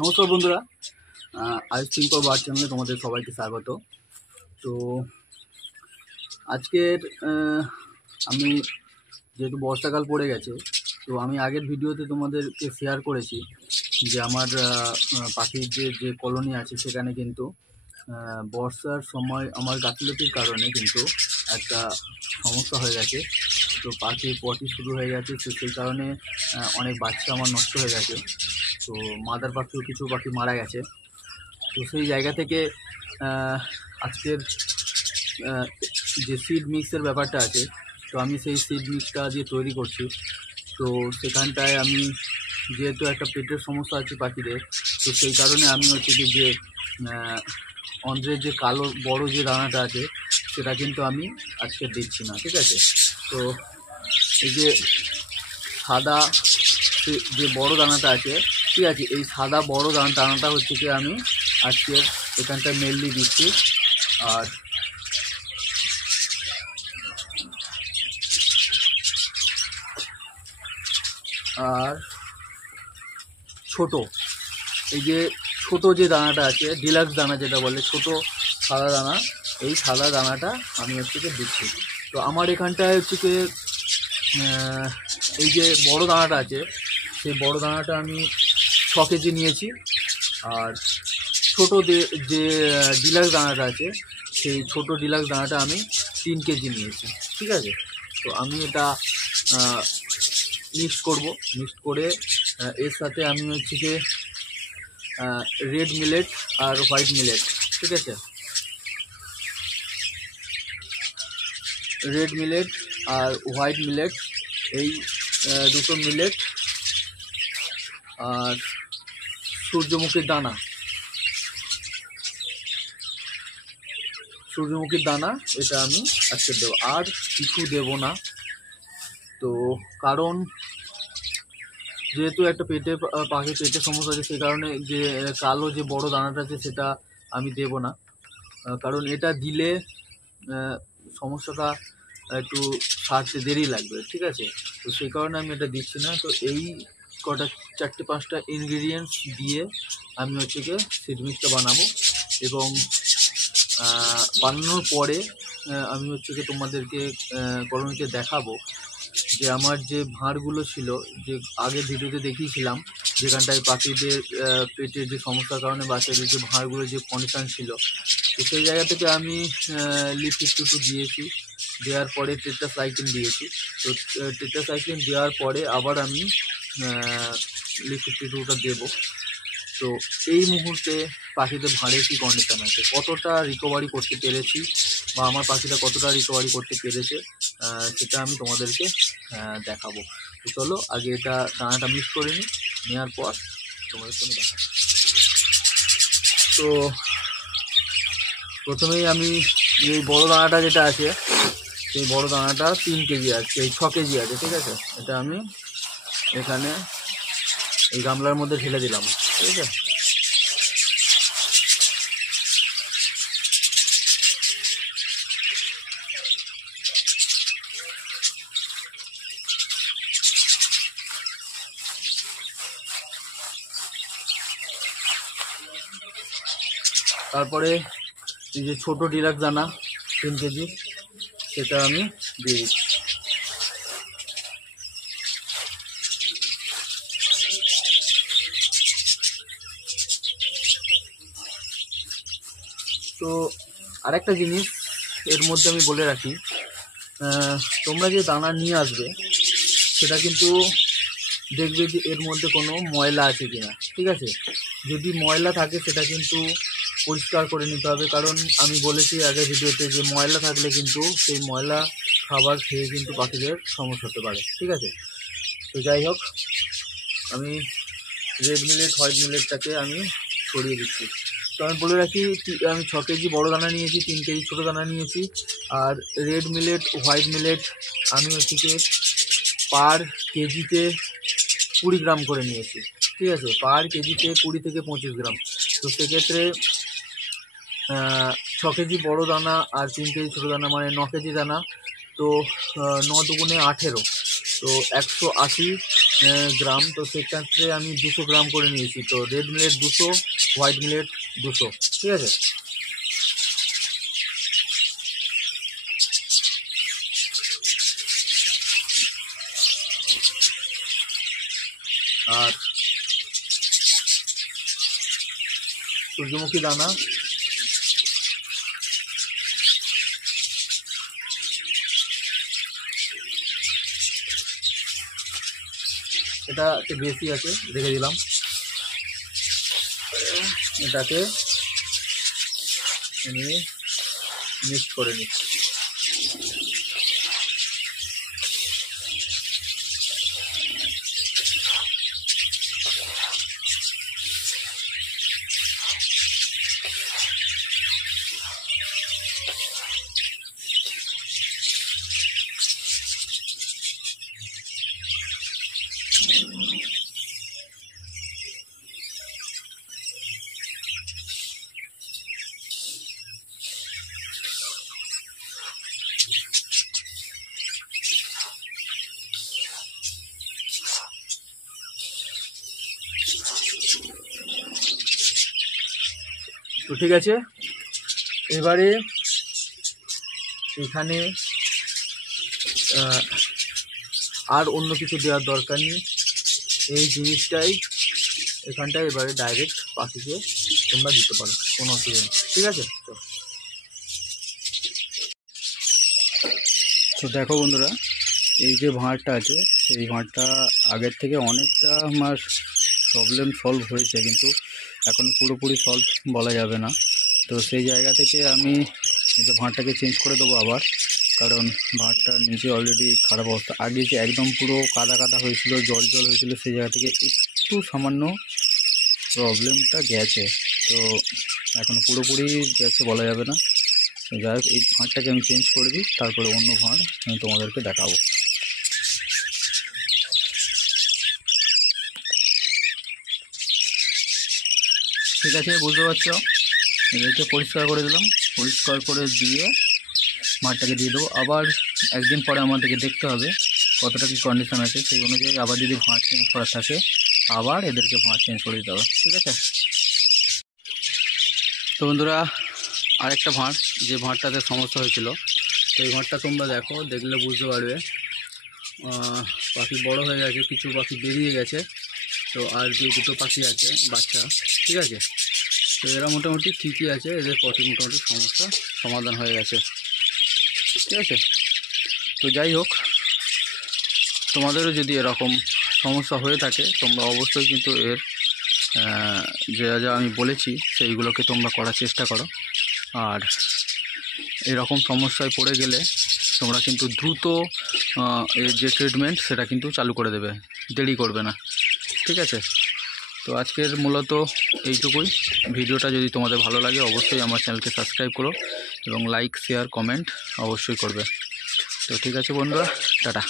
নমস্কার বন্ধুরা, আজ সিম্পল বার্ড চ্যানেলে তোমাদের সবাইকে স্বাগত। তো আজকের আমি যেহেতু বর্ষাকাল পড়ে গেছে, তো আমি আগের ভিডিওতে তোমাদেরকে শেয়ার করেছি যে আমার পাখির যে কলোনি আছে সেখানে কিন্তু বর্ষার সময় আমার গাফিলতির কারণে কিন্তু একটা সমস্যা হয়ে গেছে। তো পাখির পটি শুরু হয়ে গেছে, তো সেই কারণে অনেক বাচ্চা আমার নষ্ট হয়ে গেছে। তো মাদার পাখিও কিছু পাখি মারা গেছে। তো সেই জায়গা থেকে আজকের যে সিড মিক্সের ব্যাপারটা আছে, তো আমি সেই সিড মিক্সটা দিয়ে তৈরি করছি। তো সেখানটায় আমি যেহেতু একটা পেটের সমস্যা আছে পাখিদের, তো সেই কারণে আমি হচ্ছে যে অন্ধ্রের যে কালো বড় যে দানাটা আছে সেটা কিন্তু আমি আজকে দিচ্ছি না, ঠিক আছে। তো এই যে সাদা যে বড় দানাটা আছে, ঠিক আছে, এই সাদা বড় দানাটা হচ্ছে কি আমি আজকে এখানটায় মেনলি দিচ্ছি। আর ছোট এই যে ছোট যে দানাটা আছে, ডিলাক্স দানা যেটা বলে, ছোট সাদা দানা, এই সাদা দানাটা আমি হচ্ছে কি দিচ্ছি। তো আমার এখানটায় হচ্ছে কি এই যে বড় দানাটা আছে, সেই বড় দানাটা আমি 6 কেজি নিয়েছি। আর ছোট যে ডিলাক্স দানাটা আছে, সেই ছোট ডিলাক্স দানাটা আমি 3 কেজি নিয়েছি, ঠিক আছে। তো আমি এটা মিক্স করব, মিক্স করে এর সাথে আমি হচ্ছে যে রেড মিলেট আর হোয়াইট মিলেট, ঠিক আছে, রেড মিলেট আর হোয়াইট মিলেট, এই দুটো মিলেট আর সূর্যমুখীর দানা, এটা আমি আজকে দেবো, আর কিছু দেব না। তো কারণ যেহেতু একটা পাখির পেটের সমস্যা আছে, সেই কারণে যে কালো যে বড় দানাটা আছে সেটা আমি দেব না। কারণ এটা দিলে সমস্যাটা একটু সারতে দেরি লাগবে, ঠিক আছে। তো সেই কারণে আমি এটা দিচ্ছি না। তো এই কটা 4-5টা ইনগ্রিডিয়েন্টস দিয়ে আমি হচ্ছে গিয়ে সিড মিক্সটা বানাবো, এবং বানানোর পরে আমি হচ্ছে গিয়ে তোমাদেরকে কলোনিতে দেখাবো যে আমার যে ভাঁড়গুলো ছিল, যে আগের ভিডিওতে দেখিয়েছিলাম, যেখানটায় পাখিদের পেটের যে সমস্যার কারণে বাচ্চাদের যে ভাঁড়গুলো যে কন্ডিশন ছিল, তো সেই জায়গা থেকে আমি লিপ 52 দিয়েছি। দেওয়ার পরে টেট্রাসাইক্লিন দিয়েছি। তো টেট্রাসাইক্লিন দেওয়ার পরে আবার আমি লিপ 52টা দেবো। তো এই মুহূর্তে পাখিদের ভাঁড়ের কী কন্ডিশন আছে, কতটা রিকভারি করতে পেরেছি, বা আমার পাখিটা কতটা রিকভারি করতে পেরেছে, সেটা আমি তোমাদেরকে দেখাবো। তো চলো আগে এটা দানাটা মিক্স করে নিই, নেওয়ার পর তোমাদের সঙ্গে দেখাবো। তো প্রথমেই আমি এই বড় দানাটা যেটা আছে, সেই বড় দানাটা 3 কেজি আছে, এই 6 কেজি আছে, ঠিক আছে। এটা আমি এখানে এই গামলার মধ্যে ঢেলে দিলাম, ঠিক আছে। তারপরে এই যে ছোট ডিলাক্স দানা 3 কেজি, সেটা আমি দিয়ে দিচ্ছি। তো আরেকটা জিনিস এর মধ্যে আমি বলে রাখি, তোমরা যে দানা নিয়ে আসবে সেটা কিন্তু দেখবে যে এর মধ্যে কোনো ময়লা আছে কিনা, ঠিক আছে। যদি ময়লা থাকে সেটা কিন্তু পরিষ্কার করে নিতে হবে, কারণ আমি বলেছি আগের ভিডিওতে যে ময়লা থাকলে কিন্তু সেই ময়লা খাবার খেয়ে কিন্তু পাখিদের সমস্যা হতে পারে, ঠিক আছে। তো যাই হোক, আমি রেড মিলেট হোয়াইট মিলেটটাকে আমি ছড়িয়ে দিচ্ছি। তো আমি বলে রাখি, আমি 6 কেজি বড়ো দানা নিয়েছি, 3 কেজি ছোটো দানা নিয়েছি। আর রেড মিলেট হোয়াইট মিলেট আমি হচ্ছে কি পার কেজিতে 20 গ্রাম করে নিয়েছি, ঠিক আছে, পার কেজিতে 20 থেকে 25 গ্রাম। তো সেক্ষেত্রে 6 কেজি বড় দানা আর 3 কেজি ছোটো দানা, মানে 9 কেজি দানা। তো 9 দুগুণে 18, তো 180 গ্রাম, তো সেক্ষেত্রে আমি 200 গ্রাম করে নিয়েছি। তো রেড মিলেট 200, হোয়াইট মিলেট 200, ঠিক আছে। আর সূর্যমুখী দানা, এটা একটু বেশি আছে, রেখে দিলাম। এটাকে আমি মিক্স করে নিচ্ছি। তো ঠিক আছে, এবারে এখানে আর অন্য কিছু দেওয়ার দরকার নেই। এই জিনিসটাই এখানটায় এবারে ডাইরেক্ট পাখিকে তোমরা দিতে পারো, কোনো অসুবিধা নেই, ঠিক আছে। তো দেখো বন্ধুরা, এই যে ভাঁড়টা আছে, এই ভাঁড়টা আগের থেকে অনেকটা আমার প্রবলেম সলভ হয়েছে, কিন্তু এখন পুরোপুরি সলভ বলা যাবে না। তো সেই জায়গা থেকে আমি এই যে ভাঁড়টাকে চেঞ্জ করে দেবো আবার, কারণ ভাঁড়টা নিচে অলরেডি খারাপ অবস্থা। আগে যে একদম পুরো কাদা কাদা হয়েছিল, জল জল হয়েছিল, সেই জায়গা থেকে একটু সামান্য প্রবলেমটা গেছে। তো এখন পুরোপুরি গেছে বলা যাবে না। যাই হোক, এই ভাঁড়টাকে আমি চেঞ্জ করে দিই, তারপরে অন্য ভাঁড় আমি তোমাদেরকে দেখাবো। ঠিক আছে, বুঝতে পারছো, এদেরকে পরিষ্কার করে দিলাম। পরিষ্কার করে দিয়ে ভাঁড়টাকে দিয়ে দেবো। আবার একদিন পরে আমাদেরকে দেখতে হবে কতটা কী কন্ডিশন আছে, সেই অনুযায়ী আবার যদি ভাঁড় চেঞ্জ করা থাকে আবার এদেরকে ভাঁড় চেঞ্জ করে দিতে হবে, ঠিক আছে। তো বন্ধুরা, আরেকটা ভাঁড়, যে ভাঁড়টাতে সমস্যা হয়েছিল, তো এই ভাঁড়টা তোমরা দেখো, দেখলে বুঝতে পারবে পাখি বড় হয়ে গেছে, কিছু পাখি বেরিয়ে গেছে। তো আর যে দুটো পাখি আছে বাচ্চা, ঠিক আছে, তো এরা মোটামুটি ঠিকই আছে, এদের মোটামুটি সমস্যা সমাধান হয়ে গেছে, ঠিক আছে। তো যাই হোক, তোমাদেরও যদি এরকম সমস্যা হয়ে থাকে তোমরা অবশ্যই কিন্তু এর যা যা আমি বলেছি সেইগুলোকে তোমরা করার চেষ্টা করো। আর এরকম সমস্যায় পড়ে গেলে তোমরা কিন্তু দ্রুত এর যে ট্রিটমেন্ট সেটা কিন্তু চালু করে দেবে, দেরি করবে না, ঠিক আছে। তো আজকের মূলত এইটুকুই। ভিডিওটা যদি তোমাদের ভালো লাগে অবশ্যই আমার চ্যানেলকে সাবস্ক্রাইব করো এবং লাইক শেয়ার কমেন্ট অবশ্যই করবে। তো ঠিক আছে বন্ধুরা, টাটা।